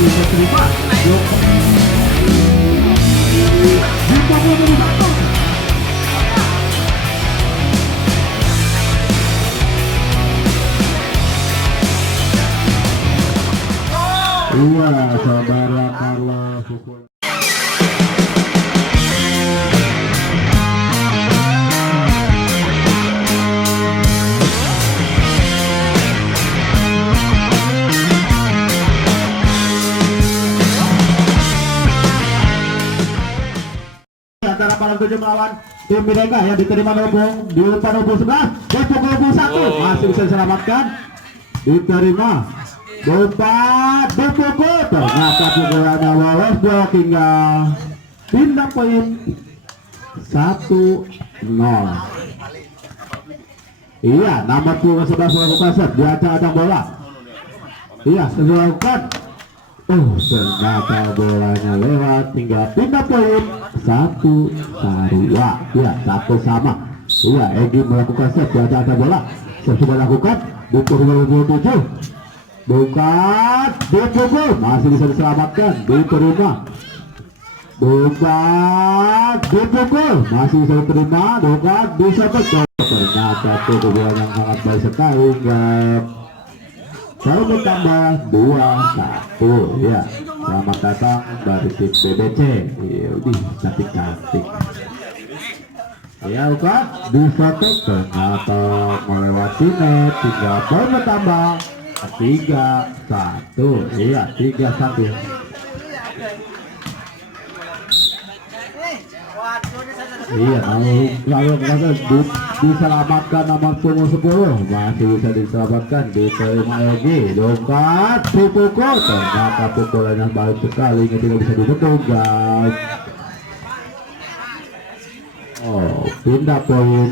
masih diterima. Dipukul dari satu. Iya, saudara Carlos. Antara Palang 7 melawan tim Bidega yang diterima Nobong di umpan Nobong sebelah dipukul 21 masih bisa diselamatkan, diterima umpan dipukul, ternyata pukulannya lolos blok hingga pindah poin 1-0. Iya, nomor 11 melakukan set di acak-acak bola. Iya, dilakukan. Ternyata bolanya lewat hingga pindah poin 1-2. Ya, 1-sama. Iya, Egy melakukan set di acak-acak bola. Set sudah lakukan dipukul 27. Bukan dipukul, masih bisa diselamatkan, diterima. Bukan dipukul, masih bisa diterima. Bukan bisa betul. Ternyata pukulan yang sangat baik sekali. Saya bertambah 2-1. Ya, selamat datang dari tim BBC. Yaudah, cantik-cantik. Ya, bukan disotek, ternyata melewati net. 3 poin bertambah 3-1. Iya, 3-1. Iya, lalu diselamatkan nomor 10 masih bisa diselamatkan, diterima Egy, dongkat dipukul, ternyata pukulannya baik sekali, ini tidak bisa dibetul guys. Pindah poin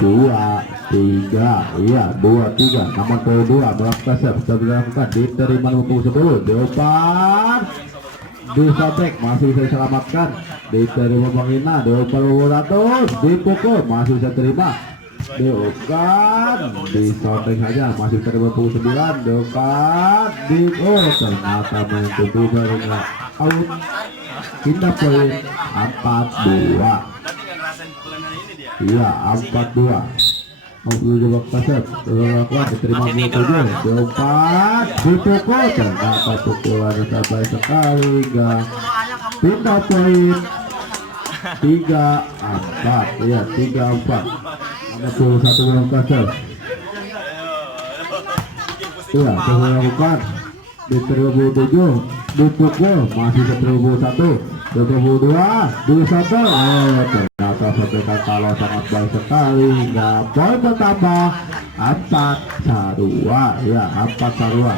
2-3. Iya, 2-3. Nomor 2 melakukan serve, sudah dilakukan, diterima nomor 10, depan disobek, masih bisa diselamatkan, diterima Bangina, dipukul 100, dipukul, masih bisa terima, diukat, disobek saja, masih terima 29, diukat, ternyata menyentuh barunya out, pindah poin 4-2. Iya, 4-2. Mau kaset, lakukan, diterima 27, diumpat, dipukul, ternyata pukulannya terbaik sekali, enggak pindah poin 3-4. Iya, 3-4. Nomor 21 dalam kaset. Iya, lakukan, diterima 27, dipukul, masih 21, 22, 21. Ternyata setekan kalau sangat baik sekali, hingga poin bertambah 4-2. Ya, 4-2.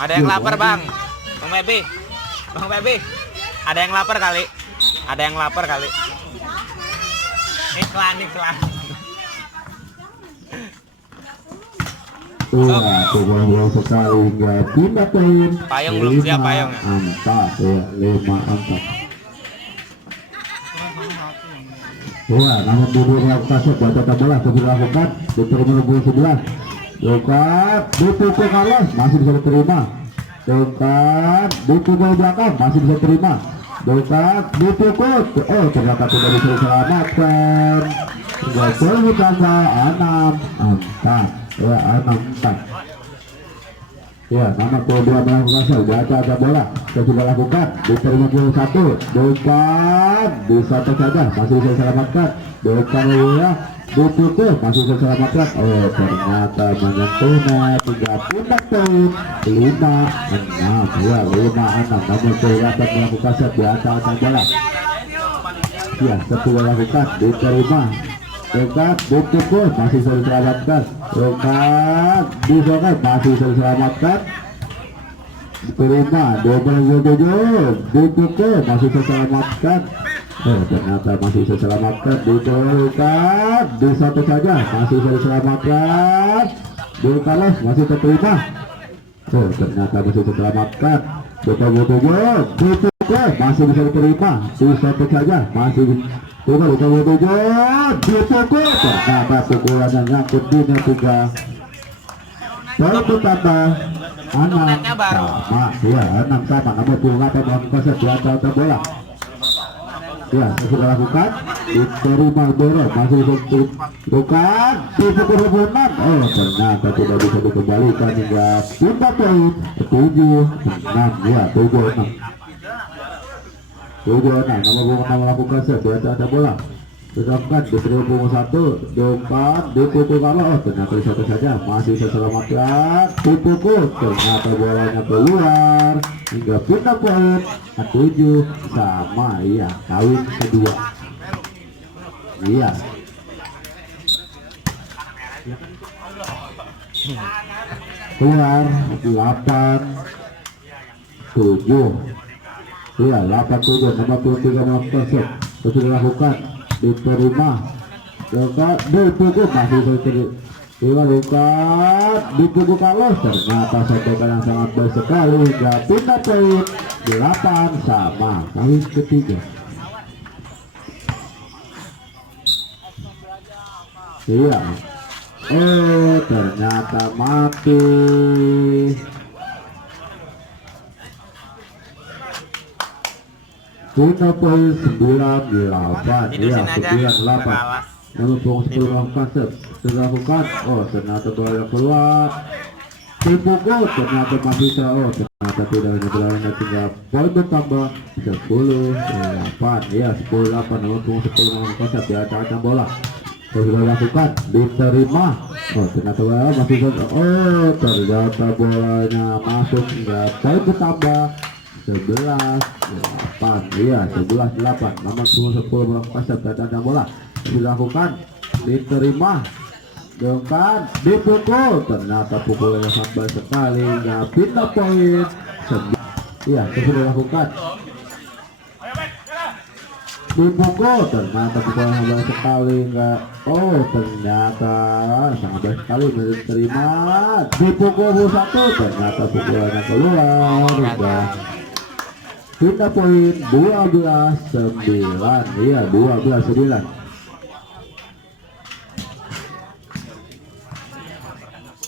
Ada yang lapar bang Mebi, bang Mebi, ada yang lapar kali, iklan. Pukulan sekali hingga pindah poin. Payung belum siap payung. 4, ya, 5-4. Wah, nomor 2 melakukan set, baca bola, sudah dilakukan, diterima nomor 11. Dongkat, dipukul Carlos, masih bisa diterima. Dongkat, dipukul belakang, masih bisa diterima. Dongkat, dipukul, ternyata tidak bisa diselamatkan. Hingga poin bertambah 6-4. Ya, 6-4. Ya, nomor 2 melakukan set, baca bola, sudah lakukan, diterima 21, dongkat, disotek saja, masih bisa diselamatkan, dongkat bola, dipukul, masih bisa diselamatkan. Ternyata menyentuh net, 3 pindah poin 5-6. Ya, 5-6. Nomor 2 melakukan set, baca bola. Ya, setelah lakukan, diterima, dongkat, dipukul, masih bisa diselamatkan, dongkat, disoket, masih bisa diselamatkan, diterima, 27, dipukul, masih bisa diselamatkan, ternyata masih bisa diselamatkan, dongkat, disoket saja, masih bisa diselamatkan, Carlos, masih terima, ternyata masih bisa diselamatkan, 27, dipukul, masih bisa diterima, disoket saja, masih Coba 27, dipukul, ternyata pukulannya nyangkut di net 3. Poin bertambah Enam netnya baru. sama, ya 6 sama. Nomor 28 melakukan konsep berada bola. Ya, sudah lakukan, diterima dorong, masih bukan, dipukul 26. Oh, ternyata tidak bisa dikembalikan hingga pindah poin 7-6. Ya, 7-6. 7-6. Nomor 26 melakukan set, berada bola. Sedangkan di 1 depan dipukul kalau oh ternyata satu saja masih bisa selamatkan dipukul ternyata bolanya keluar hingga pindah poin 7 sama. Iya, kawin kedua. Iya, keluar 8-7. Iya, 8-7. Nomor 23 melakukan set, terus dilakukan, diterima, dipukul masih terima, bukan, dipukul Carlos ternyata sotekan yang sangat baik sekali hingga pindah poin 8 sama. Kali ketiga. Iya, ternyata mati. Pindah poin 98. Iya, 98. Nomor 10 melakukan set, dilakukan, oh ternyata bola keluar, dipukul ternyata masih bisa, oh ternyata tidak hanya berlalu tinggal poin bertambah 10-8. Ya, 10-8. Nomor 10 melakukan set di atas bola, sudah dilakukan, diterima, oh ternyata bola masih bisa, oh ternyata bolanya masuk hingga poin bertambah 11-8. Iya, 11-8. Nomor 10 melakukan set di atas bola, dilakukan, diterima, dengan dipukul ternyata pukulannya sangat baik sekali nggak pindah poin 9. Iya, itu sudah dilakukan, dipukul ternyata pukulannya baik sekali nggak, oh ternyata sangat baik sekali diterima, dipukul 1 ternyata pukulannya keluar hingga pindah poin 12-9. Iya, 12-9.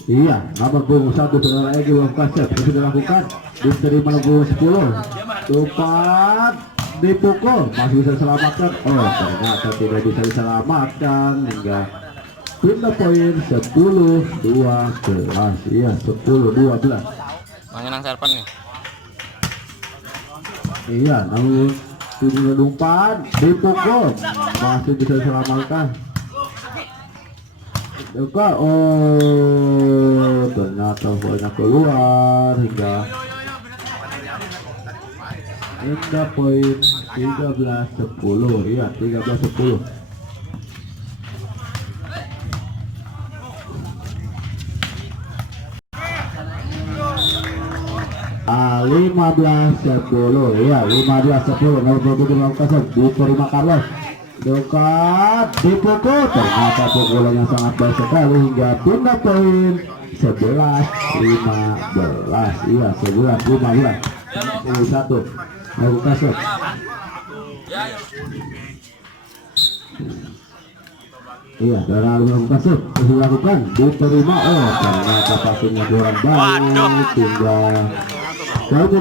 Iya, nomor 21 saudara Egy melakukan set, sudah dilakukan, diterima nomor 10, tepat, dipukul, masih bisa diselamatkan, oh ternyata tidak bisa diselamatkan hingga pindah poin 10-12. Iya, 10-12. Mengenang serpen nih. Iya, nomor 74 dipukul, masih bisa diselamatkan. Juga, oh ternyata bolanya keluar hingga poin 13-10. Iya, 13-10. Ah, 15-10. Iya, 15-10. Nomor 27 melakukan set, diterima Carlos, dekat, dipukul ternyata pukulannya sangat baik sekali hingga pindah poin 11-15. Iya, 11-15. 21 melakukan set. Iya, dari melakukan set, dilakukan, diterima, oh ternyata pastinya kurang baik hingga poin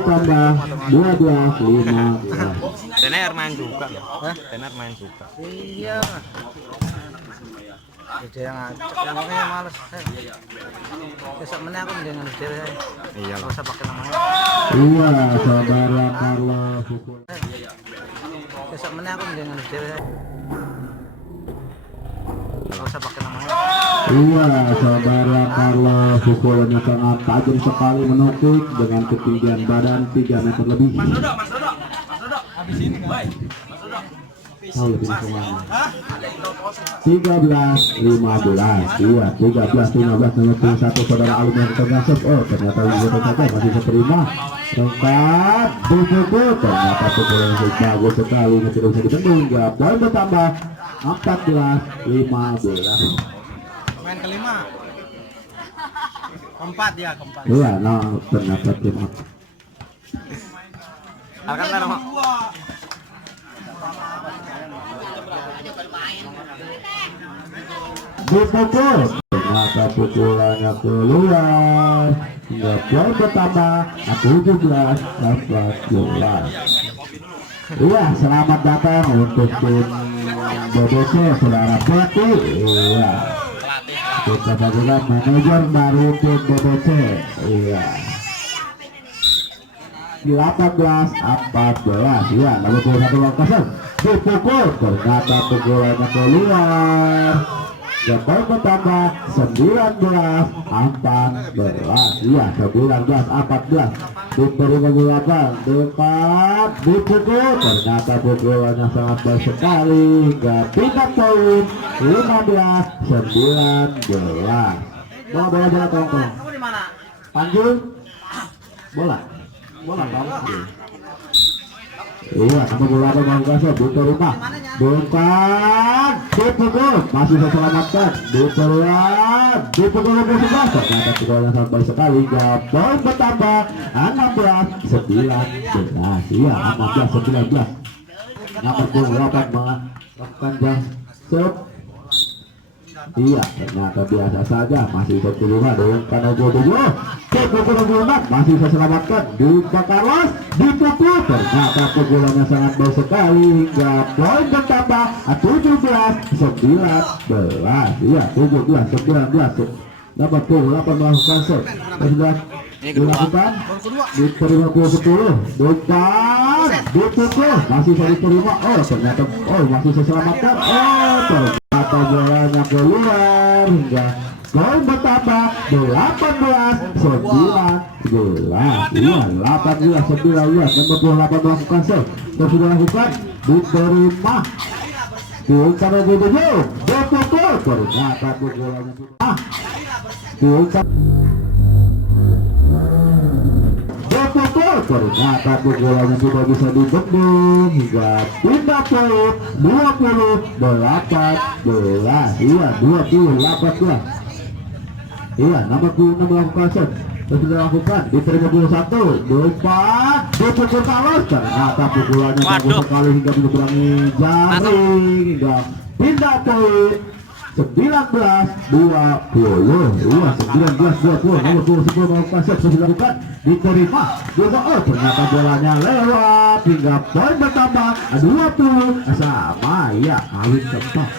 tambah 12-15. Tener main juga. Tener main juga. Iya. Jadi yang ngomongnya males. Besok meneh aku mendingan dhewe. Iya Enggak usah pakai namanya. Iya, saudara Carlos pukul. Besok meneh aku mendingan dhewe. Enggak usah pakai namanya. Iya, saudara Carlos pukulannya sangat tajam sekali, menukik dengan ketinggian badan 3 meter lebih. Mas Dodo, habis ini baik. Mas Dodo. Tahu lebih kemana? 13-15. Iya, 13-15. Nomor 21 saudara Alim yang termasuk, oh ternyata begitu saja masih bisa terima, lengkap, dipukul ternyata pukulannya bagus sekali, tidak bisa dibendung hingga poin bertambah 14-15. Main kelima. Keempat ya, keempat. Iya, nah ternyata tim Akan kan nama. dipukul, ternyata pukulannya keluar. Hingga poin bertambah 17-14. Iya, selamat datang untuk tim BBC saudara Peti. Iya, kita saksikan manajer dari tim BBC. Iya, 18-14. Iya, lalu 21 dipukul, ternyata pukulannya keluar. Ya, poin bertambah 19-14. Iya, 19-14. Diberi menggunakan depan, dipukul, ternyata pukulannya sangat baik sekali. Hingga pindah poin 15-19. Bola jalan tolong. Panjul, bola bang. Iya, nomor bola menggunakan diterima, bukan dipukul, masih bisa selamatkan, dipukul lebih sebelah, ternyata pukulannya sangat baik sekali. Hingga poin bertambah 16-19. Iya, 16-19. Nomor 28 melakukan jump. Iya, ternyata biasa saja, masih bisa terima dengan karena 27. Dipukul 26, masih bisa selamatkan, Carlos dipukul, ternyata pukulannya sangat baik sekali. Hingga poin bertambah 17-19. Iya, 17-19. Nomor 28 melakukan set. Sudah dilakukan, diterima 10. Depan, dipukul, masih bisa diterima. Ternyata masih bisa selamatkan. Ternyata bolanya keluar. Hingga poin bertambah 18-19. Iya, 18-19. Nomor 28 melakukan set. Sudah dilakukan, diterima. Diungkap lebih jauh, dipukul, ternyata pukulannya diungkap, dipukul, ternyata pukulannya tidak bisa dibendung. Hingga pindah poin 20-18. Iya, 20-18. Iya, nomor 26 melakukan set. Sudah dilakukan, diterima 21. Depan, dipukul Carlos, ternyata pukulannya bagus sekali hingga menyeberangi jaring. Hingga pindah poin 19-20. Iya, 19-20. Nomor 10 melakukan set. Sudah dilakukan, diterima juga. Ternyata bolanya lewat. Hingga poin bertambah 20 sama. Iya, awit cepat.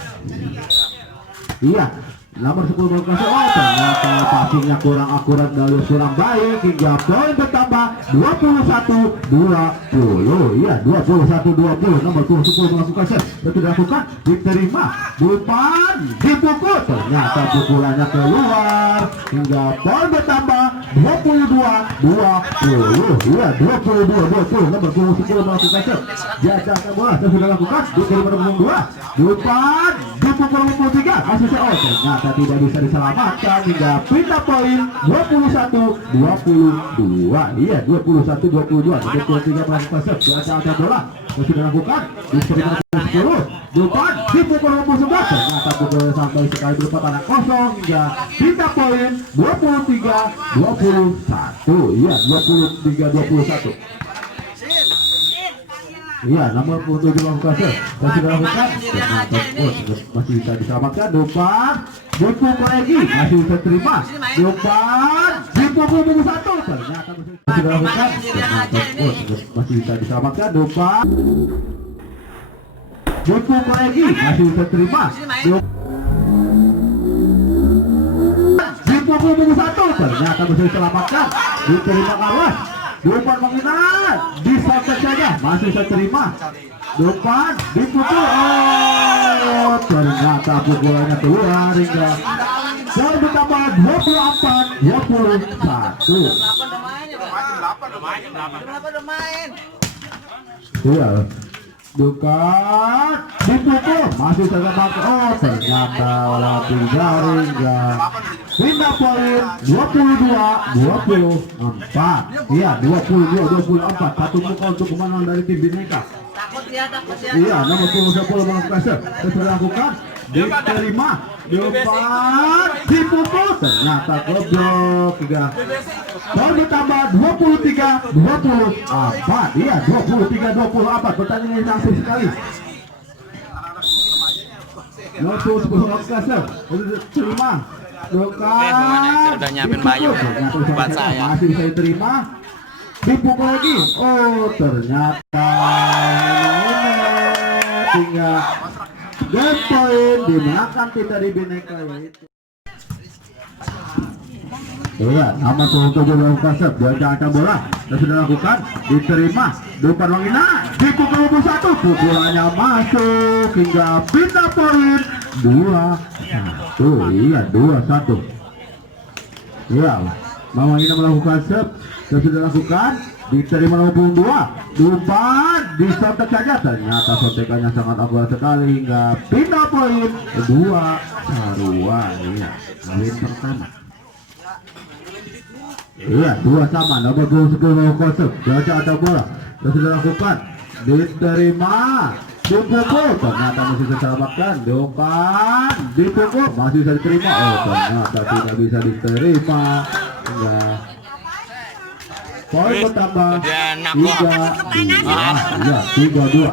Iya, nomor 10 melakukan set. Ternyata passingnya kurang akurat dan kurang baik. Hingga poin bertambah 21-20. Iya, 21-20. Nomor 10 melakukan set. Sudah dilakukan, diterima, depan, dipukul, ternyata pukulannya keluar. Hingga poin bertambah 22-20. Iya, 22-20. Nomor 10 melakukan set. Jajakan bola, sudah dilakukan, diterima nomor 2. Depan, dipukul nomor 3. Asisten, ternyata tidak bisa diselamatkan. Hingga pindah poin 21-22. Iya, 21-22. Nomor 23 melakukan set. Jajakan bola, sudah dilakukan, diterima nomor 10. Depan, dipukul nomor 11. Ternyata pukulnya sampai sekali berupa tanah kosong. Hingga pindah poin 23-21. Iya, 23-21. Iya, nomor 7 melakukan set. Sudah dilakukan, ternyata masih bisa diselamatkan. Depan, dipukul lagi, masih bisa terima. Depan, dipukul nomor 1. Ternyata sudah dilakukan, ternyata masih bisa diselamatkan. Depan, dipukul lagi, masih bisa terima. Dipukul nomor 1. Ternyata bisa diselamatkan. Diterima Carlos. Depan mengingat, disangkat saja, masih bisa terima. Depan, dipukul. Ternyata pukulannya keluar. Hingga poin bertambah 24-21. Iya, dekat, dipukul, masih saja pakai. Ternyata latih jaring. Hingga pindah poin 22-24. Iya, 22-24. Satu pukul untuk kemenangan dari tim Bineka. Iya, nomor 10 melakukan set. Sudah dilakukan, diterima, depan, dipukul, ternyata goblok. Hingga poin bertambah 23-24. Iya, 23-24. Pertandingan yang asik sekali. Nomor 10 Okasep terima. Dokan. Udah nyiapin payung buat saya. Masih bisa diterima. Dipukul lagi. Oh, ternyata tinggal game point dimenangkan kita di Bineka yaitu. Iya, nama tuh untuk bola kasep, dia angkat bola, dan sudah lakukan, diterima, depan Wangina, dipukul 21, pukulannya masuk hingga pindah poin 2-1, iya 2-1. Iya, Wangina melakukan sep, dan sudah lakukan, diterima nomor 2, depan, disontek saja, ternyata sontekannya sangat akurat sekali hingga pindah poin 2-2, iya, poin pertama. Iya, 2 sama, nomor 10 kosong, Jaja ada bola, dan sudah lakukan, diterima, dipukul, ternyata masih bisa diselamatkan, dokan, dipukul, masih bisa diterima, oh ternyata tidak bisa diterima, enggak. Poin bertambah 3-2.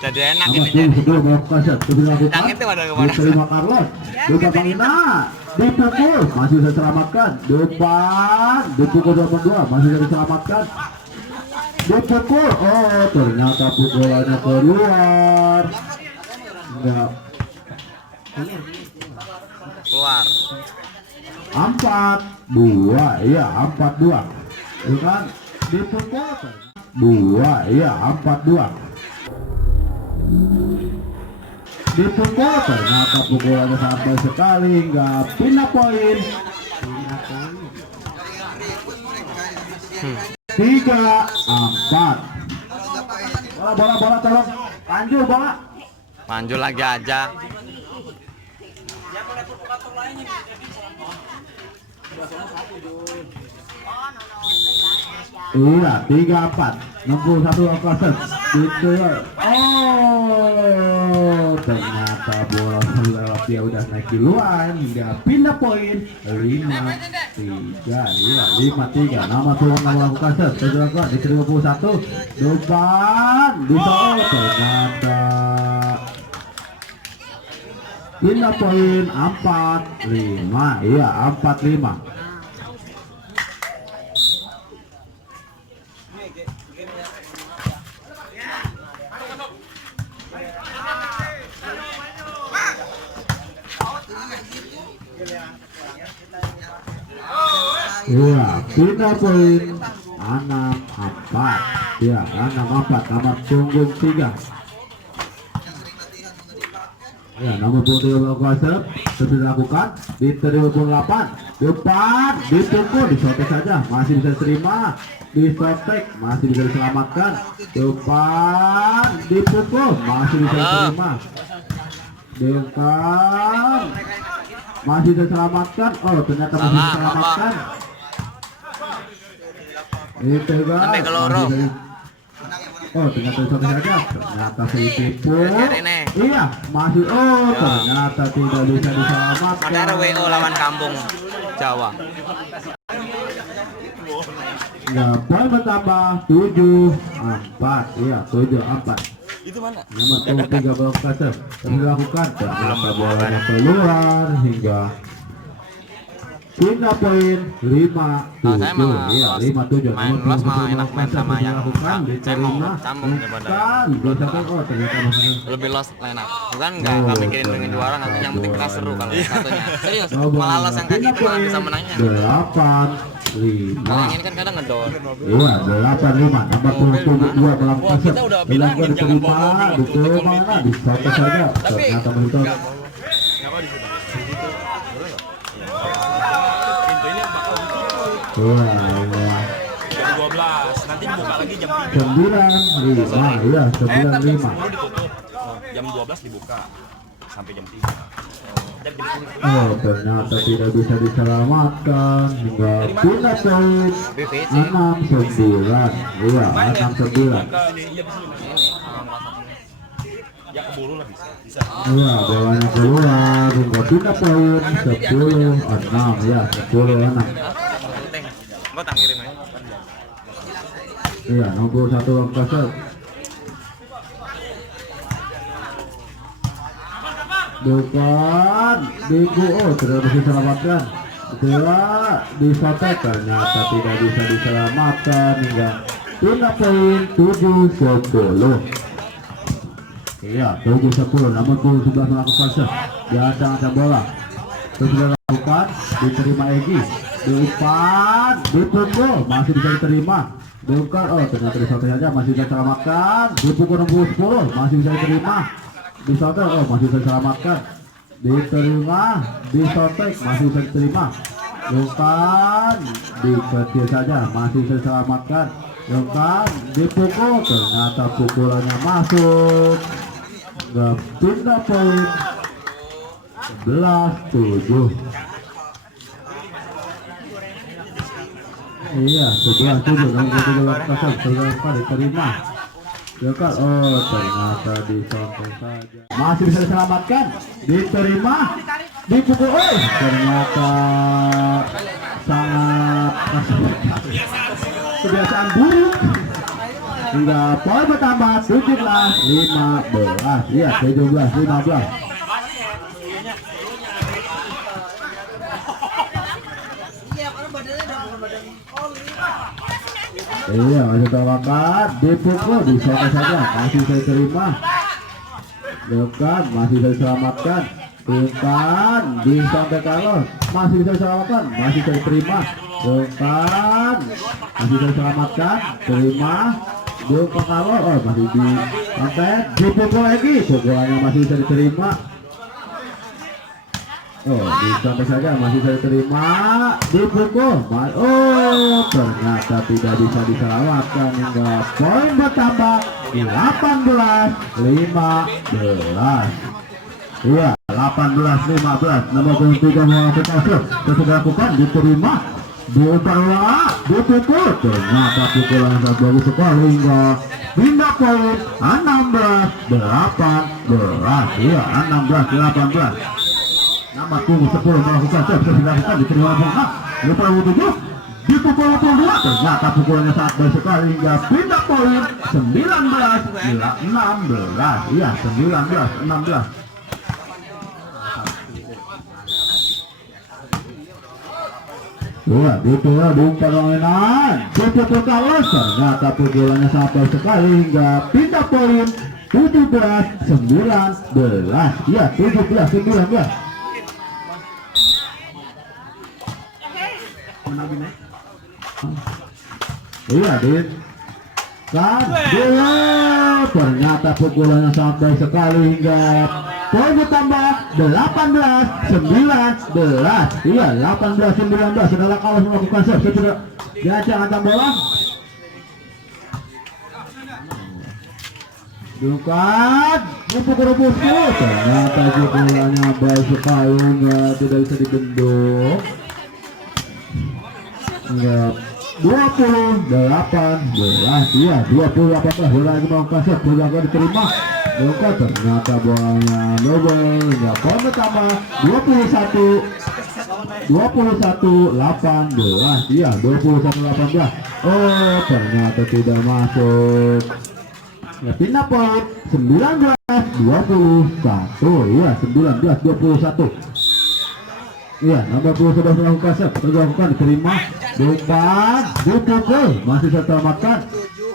Jadi enak Nama ini jadi. sebelum melakukan set, sudah lakukan, Yang itu ada kemana? diterima Carlos, depan Pangina, dipukul, masih bisa diselamatkan, depan, dipukul 22, masih bisa diselamatkan, dipukul, oh ternyata pukulannya keluar, enggak, Keluar. 4-2, iya 4-2, bukan, dipukul, 2, iya 4-2. Dipukul, ternyata pukulannya sampai sekali nggak pindah poin. 3-4. Bola tolong panjul bola. Manjul lagi aja. Iya 3-4. 61 klasen. Gitu. Oh, ternyata bola lewat dia udah naik duluan hingga pindah poin 5-3. Iya 5-3. Nama tuan melakukan set. Terjadi di 31. Depan disolot, ternyata pindah poin 4-5. Iya 4-5. Iya, pindah poin 6-4. Ya, 6-4. Nomor punggung 3. Ya, nomor punggung 3 sudah dilakukan. Diterima punggung 8. Depan, dipukul, disotek saja. Masih bisa diterima. Disotek, masih bisa diselamatkan. Depan, dipukul, masih bisa diterima. Depan, masih bisa diselamatkan. Oh, ternyata masih bisa diselamatkan. Itu kan Sampai ke lorong. oh ternyata bisa saja, ternyata ditipu. Ini. Iya masih, oh ternyata tidak bisa diselamatkan. Ada WO lawan Kampung Jawa. Ya poin bertambah 7-4. Iya 7-4. Itu mana? Nomor punggung 3 belum kasar dilakukan, ternyata bolanya keluar hingga pindah poin 5-7. Saya mah Iya 5-7. main Nomor los mah punggung enak main sama yang dilakukan, saya mau diterima, sambung daripada bukan, biasakan, oh ternyata masih lebih los enak. Bukan nggak mikirin pengen juara, nanti yang penting kita seru kalau satunya. Serius, malah los yang kayak gitu malah bisa menangnya. 8-5. Kalau yang ini kan kadang ngedor. Iya 8-5. Nomor punggung 2 melakukan set. kita udah bilangin jangan bawa mobil waktu betul tekon mana itu. disotek saja, ternyata mentok. Pintu ini bakal ditutup Iya jam 12. Nanti dibuka lagi jam 3. 9-5. Iya Tapi jam 9-5. 10 ditutup. Jam 12 dibuka sampai jam 3. Oh ternyata tidak bisa diselamatkan hingga pindah poin 6-9. Iya 6-9. Ya keburu lah bisa. Bisa. Iya bolanya keluar hingga pindah poin 10-6. Ya 10-6. Penting. Mau tak kirim ya. Iya nomor 1 kasar. bukan Bigu, oh tidak bisa diselamatkan. Bola disotek, ternyata tidak bisa diselamatkan hingga pindah poin 7-10. Iya 7-10, namun pun sudah melakukan serve di atas bola. Terus sudah lakukan, diterima Egi, diumpan, dipukul, masih bisa diterima. Bukan, oh ternyata disotek saja, masih bisa diselamatkan. Dipukul 10, masih bisa diterima. Disotek, oh masih bisa diselamatkan. Diterima, disotek, masih bisa diterima. Bukan, dikecil saja, masih bisa diselamatkan. Bukan, dipukul, ternyata pukulannya masuk. Gak pindah poin 11-7. Iya 11-7, namun sudah diterima. Dekat, oh ternyata disontek saja, masih bisa diselamatkan, diterima, dipukul, oh ternyata sangat kebiasaan buruk. Hingga poin bertambah 17-15, iya 17-15. Iya masih terlalu dipukul, disontek saja, masih bisa diterima. Dekat, masih bisa diselamatkan. Bukan, disontek Carlos, masih bisa diselamatkan, masih bisa diterima. Bukan, masih bisa diselamatkan, terima. Bukan Carlos, oh masih disontek, dipukul lagi, pukulannya masih bisa diterima. Oh disontek saja, masih bisa diterima, dipukul, oh ternyata tidak bisa diselamatkan hingga poin bertambah 18-15. Iya 18-15, nomor 23 melakukan serve, sudah lakukan, diterima, diumpan, dipukul, ternyata pukulan sangat bagus sekali hingga pindah poin 16-18. Iya 16-18. Nomor 10 melakukan serve, sudah dilakukan, diterima bola, lupa 7, dipukul 22, ternyata pukulannya sangat baik sekali hingga pindah poin 19-16. Iya 19-16. Iya dipukul, bukan permainan, dipukul Carlos, ternyata pukulannya sangat baik sekali hingga pindah poin 17-19. Iya 17-19. Iya Dit kan dia, ternyata pukulannya sangat baik sekali hingga poin bertambah 18-19. Iya 18-19. Setelah Carlos melakukan serve, sudah diajak antar bola, bukan, dipukul 20, ternyata pukulannya baik sekali hingga tidak bisa dibendung. Enggak 20-18, iya 20-18, bola lagi melakukan serve, bola lagi diterima, bukan, ternyata bolanya double hingga poin bertambah 21-18, iya 21-18. Oh ternyata tidak masuk, ya pindah poin 19-21, iya 19-21. Iya, nomor 10 sudah melakukan serve, sudah melakukan, diterima, bukan, dipukul, masih bisa diselamatkan.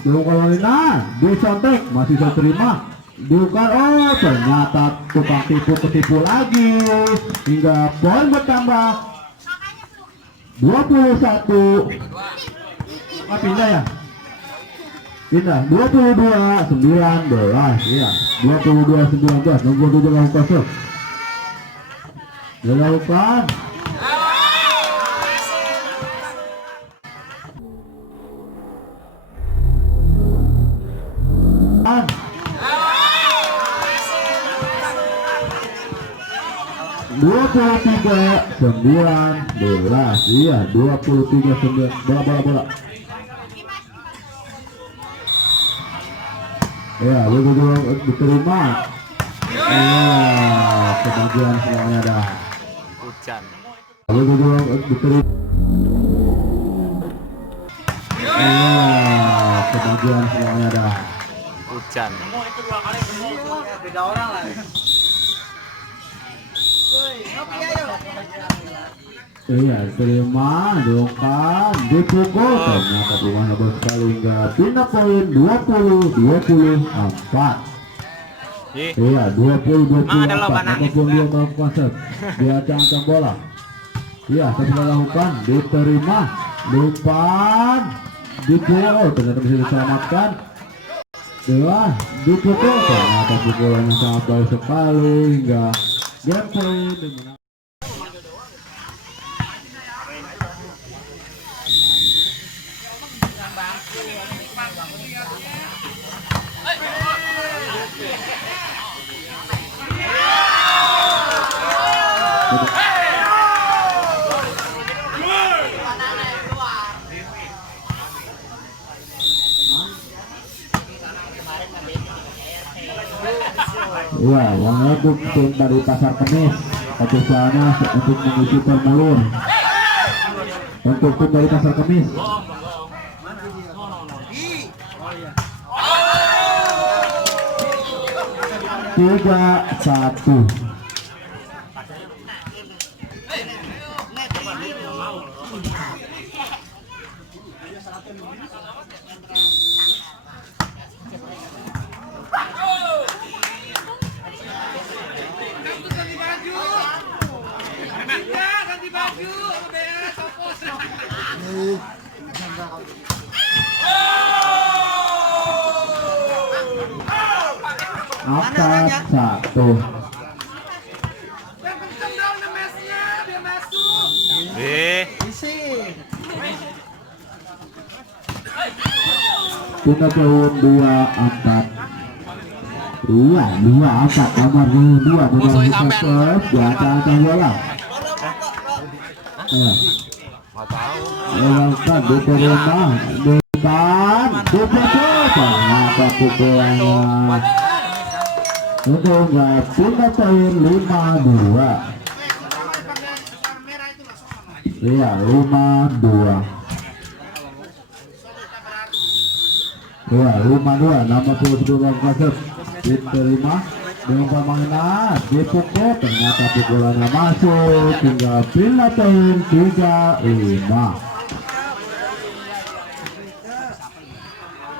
Bukan Lina, disontek, masih bisa terima. Bukan, oh ternyata tukang ketipu lagi hingga poin bertambah 21. Pindah ya? Pindah 22-19, iya 22-19, nomor 7 melakukan serve. Dilakukan, iya 23-19, bola. Ya, diterima. Iya, kebagian semuanya dah. Hujan. Diterima. Iya, kebagian semuanya dah. Hujan. Beda orang lah. Iya, terima, dokan, dipukul, ternyata bukan habis sekali hingga pindah poin 20-24. Iya, 20-24 ataupun dia melakukan set di ancang-ancang bola. Iya, setelah lakukan, diterima, depan, dipukul, ternyata bisa diselamatkan. Dipukul, ternyata pukulannya sangat baik sekali hingga game point dimenang. Wah, untuk tim dari Pasar Kemis ofisialnya untuk mengisi formulir untuk tim dari Pasar Kemis. Tiga satu. Empat satu. Kita tahun 24. Iya, 24 nomor 2 Musuhin sampean. di ancang-ancang bola. Lewatkan diterima, depan, dipukul, ternyata pukulannya untuk enggak pindah poin 5-2. Iya, 5-2. Iya, 5-2. Nama puluh kasut diterima dengan permainan, dipukul, ternyata pukulannya masuk hingga pindah poin 3-5.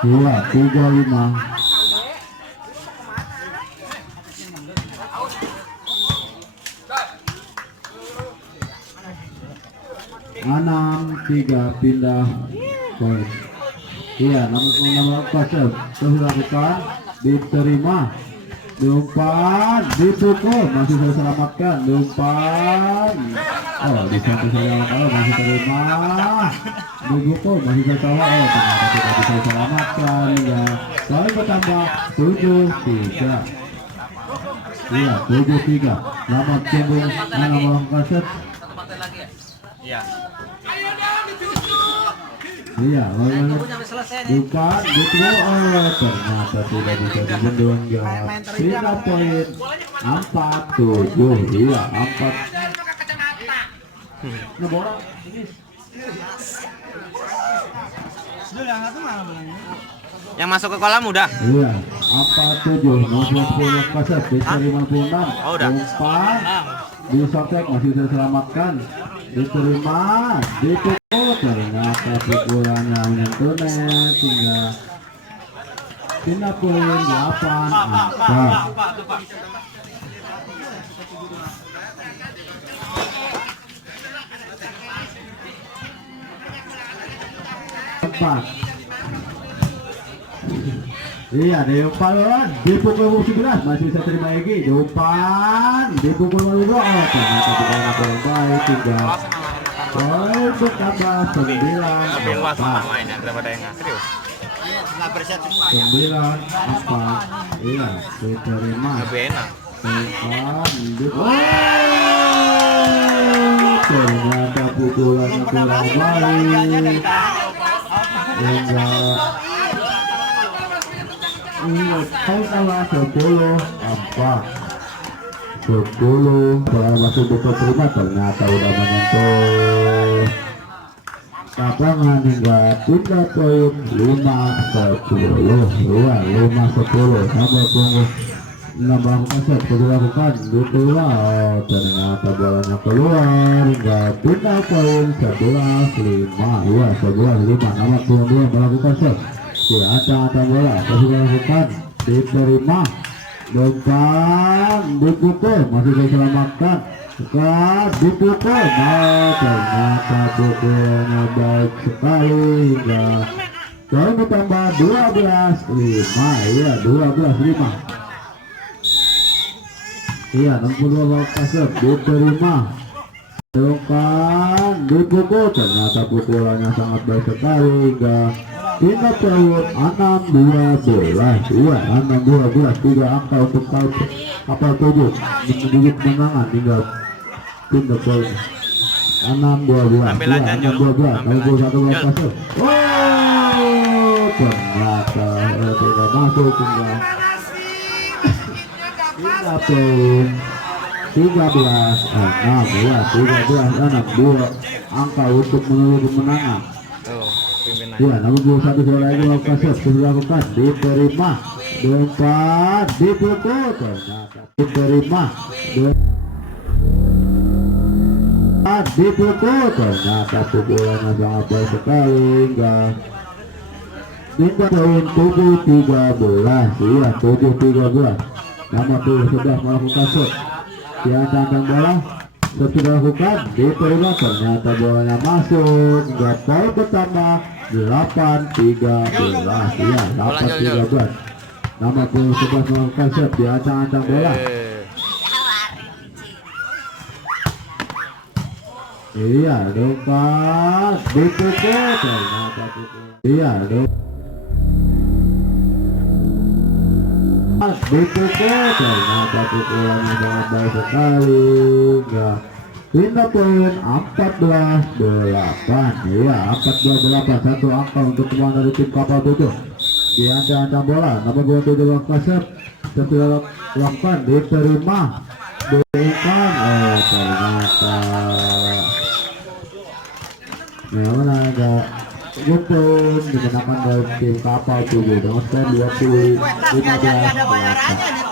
Iya, 3-5. Enam 3 pindah poin. Iya, nomor kasut terus dilakukan, diterima, diumpan, dipukul, masih saya selamatkan, diumpan, di samping saya kalau masih terima, dipukul, masih saya tahu, ternyata tidak bisa selamatkan, ya, poin bertambah 7-3. Iya, 7-3. Nomor punggung nomor kasut. Iya. Iya, bukan gitu. Ternyata tidak bisa dibendung ya. 3 poin 4-7. Iya, 4. Yang masuk ke kolam udah. Iya, 4-7. Nomor kasat bisa 56. Oh, udah. Umpan disotek, masih bisa selamatkan. Diterima, dipukul, ternyata pukulannya menyentuh net hingga pindah poin 8-4. Iya, diumpan, dipukul 11, masih bisa terima Egi, diumpan, dipukul 12, ternyata pukulan kurang baik, 3 poin bertambah 9. Lebih luas mainnya daripada yang serius. 9-4. Iya, diterima. Lebih enak. Umpan, ternyata pukulannya kurang baik. Enggak. Kau kalah 10-4. 10 masih bisa terima, ternyata udah menyentuh lapangan hingga pindah poin 5-10. 5-10. Nomor punggung melakukan set dilakukan ditulah ternyata bolanya keluar hingga pindah poin 11-5 ya 11-5 nomor 22 melakukan set di ancang-ancang bola masih dilakukan diterima depan dipukul masih diselamatkan dipukul ternyata pukulnya baik sekali hingga poin bertambah 12-5 ya 12-5 iya 62 pasir diterima depan dipukul ternyata pukulannya sangat baik sekali hingga pindah poin 6-12 iya 6-12 3 angka untuk kapal 7 menuju kemenangan hingga pindah poin 6-12 Ambil aja, Jul. 61 pasir ternyata tidak masuk hingga pindah poin 13-6 ya 13-6 2 angka untuk menuju kemenangan. Tuh, pimpinan. Ya, namun 21 suara lagi melakukan set dilakukan diterima depan dipukul ternyata diterima dipukul ternyata pukulannya sangat baik sekali hingga pindah poin 7-13 iya 7-13 nomor 11 melakukan set di ancang bola set dilakukan diterima ternyata bolanya masuk hingga poin bertambah 8-13 iya 8-13 nomor 11 melakukan set di ancang bola iya depan dipukul ternyata pukul iya dipukul ternyata pukulannya sangat baik sekali enggak pindah poin 14-8 iya 14-8 satu angka untuk teman dari tim kapal 7 di ancang bola nomor 27 langkah set setelah lakukan diterima berikan ternyata memang agak Gupun dimenangkan dari tim kapal 7 dengan skor 20-15.